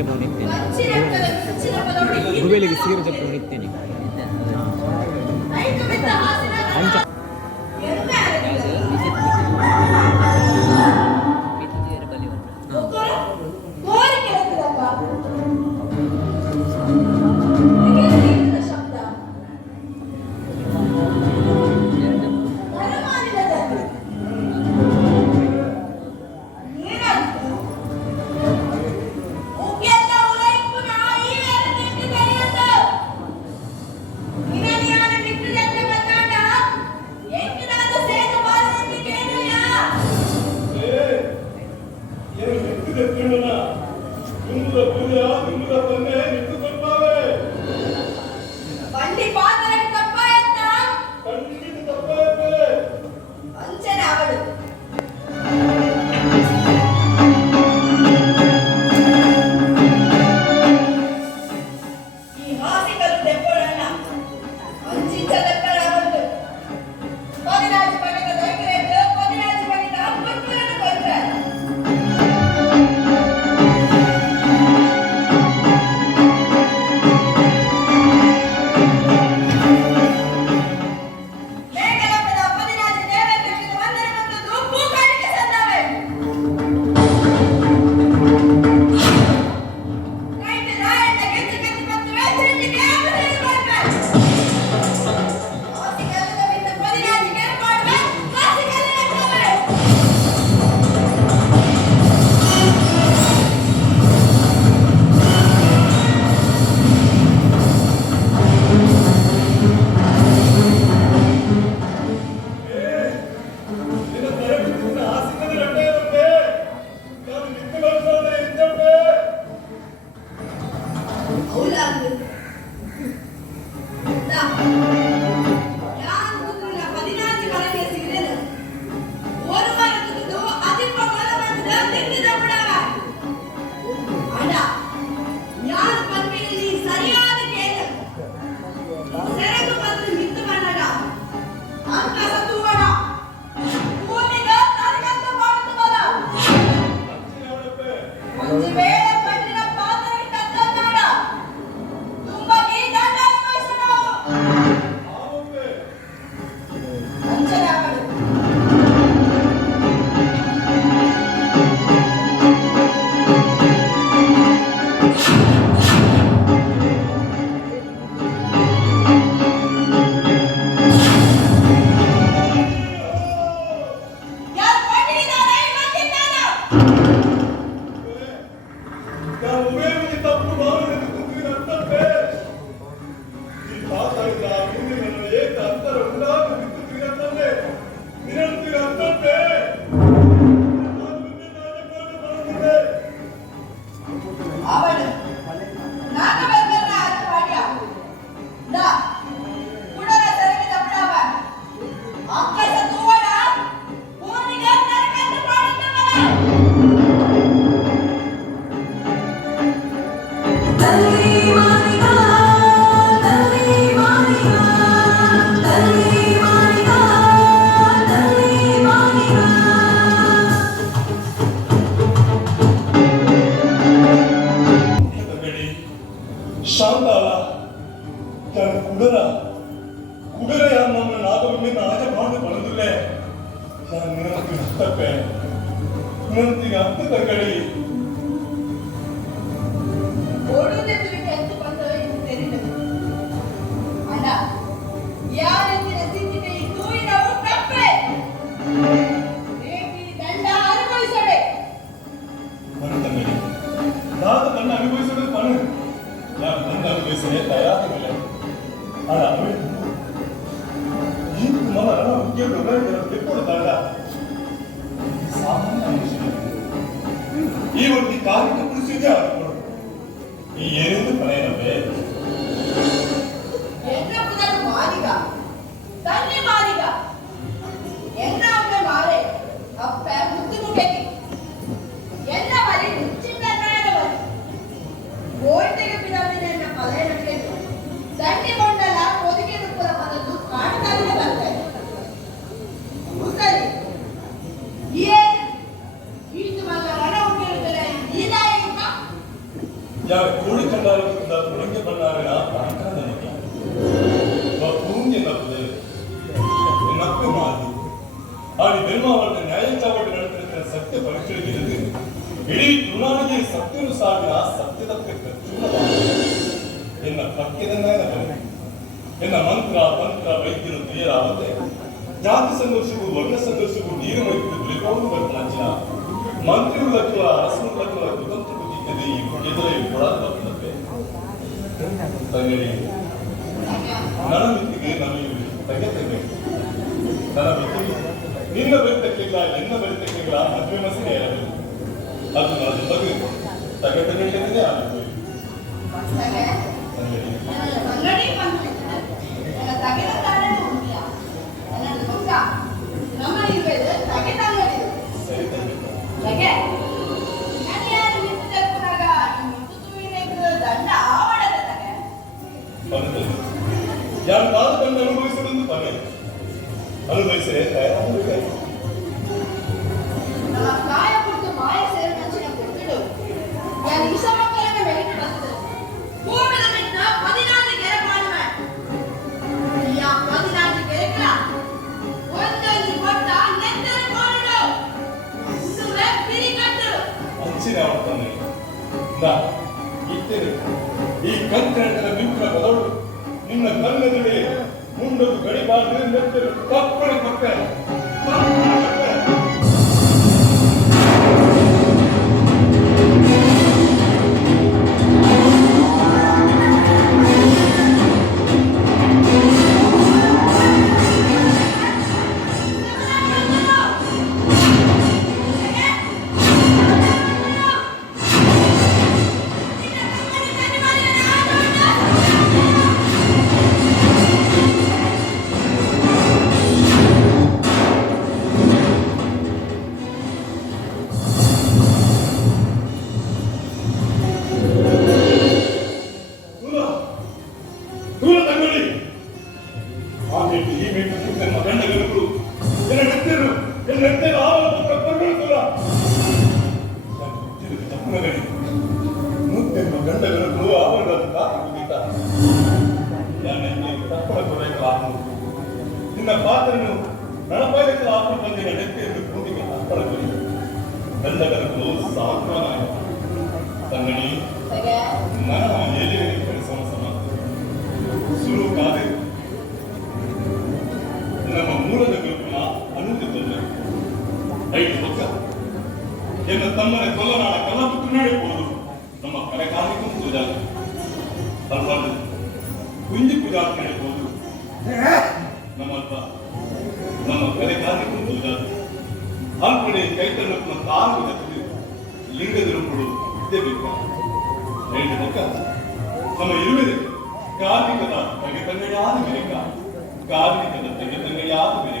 ಸೀರೆ ಬಂದಿದ್ದೇನೆ ಗುಬೇಲಿಗೆ ಸೀರೆ ಜಪ್ಪು ನಿತ್ತೇನೆ ಅಂಚ ಎನ್ನ ಮಂತ್ರ ವೈದ್ಯರು ತಯಾರಾಗುತ್ತೆ. ಜಾತಿ ಸಂಘರ್ಷಕ್ಕೂ ವರ್ಣ ಸಂಘರ್ಷಕ್ಕೂ ನೀರು ಮೈತ್ರಿ ದುಲಿಕೊಂಡು ಬರ್ತಾಂಚಿನ ಮಂತ್ರಿಗಳ ಅರಸನುಗಳ ಕುತಂತ್ರ ಬುದ್ಧಿತ್ತದೆ ಈ ಎದುರೇ ಕೊಡಾಗುತ್ತೆ. ನನ್ನ ಮಿತ್ತಿಗೆ ನಮಗೆ ತೆಗೆತಬೇಕು. ನನ್ನ ಮಿತ್ತಿಗೆ ನಿನ್ನ ಬರಿತಕ್ಕಿಲ್ಲ ಎನ್ನ ಬರಿತಕ್ಕಿಲ್ಲ ಮದುವೆ ಮಸೀದೆ ಆಗಬೇಕು. ಅದು ನನ್ನ ಬಗ್ಗೆ ತೆಗೆತಗಳಿಂದಲೇ ಆಗಬೇಕು. ಯಾರು ಅನುಭವಿಸಲೆಂದು ತಾನೇ ಅನುಭವಿಸೇ ತಯಾರಾಗಬೇಕಾಗಿ ಈ ಕಂಕಣದ ಮಿತ್ರ ಬದಲು ನಿನ್ನ ಕಣ್ಣೆದುರೇ ಮುಂಡದು ಗಡಿಬಾರ್ದು ನೆತ್ತರು ಕಪ್ಪಣ ಪಕ್ಕ ನಿನ್ನ ಪಾತ್ರನು ನಳಪಾಯಕ ಆತ್ಮ ಬಂದಿನ ನೆತ್ತೆಯನ್ನು ಕೂದಿಗೆ ಅಪ್ಪಳಗಲಿ ಗಂಡಗರಗಳು ಸಾಂತ್ವನ ತಂಗಡಿ ನನ್ನ ಎಲ್ಲಿಗೆ ಸಮಸಮ ಸುರು ಕಾದೆ ನಮ್ಮ ಮೂಲದ ಗುರುಪಿನ ಅನುದಿದ್ದ 5 ವರ್ಷ ಎನ್ನ ತಮ್ಮನ ಕೊಲ್ಲನಾಡ ಕಲ್ಲಪುತ್ರ ನಡೆಯಬಹುದು ನಮ್ಮ ಕರೆಕಾಲಿಗೂ ಪೂಜಾ ಅಲ್ವಾದ ಕುಂಜಿ ಪೂಜಾ ನಡೆಯಬಹುದು ನಮ್ಮ ಕರೆಕಾಲಿಗೂ ಪೂಜಾ ಅಲ್ಪಡೆ ಕೈತನತ್ನ ತಾನು ಲಿಂಗದಿರುಗಳು ಇದ್ದೇ ಬೇಕಾ 5 ವರ್ಷ ನಮ್ಮ ಇರುವಿದೆ ಕಾರ್ಮಿಕದ ತೆಗೆತಂಗಡಿಯಾದ ಮೆರಿಕ ಕಾರ್ಮಿಕದ ತೆಗೆತಂಗಡಿಯಾದ ಮೆರಿಕ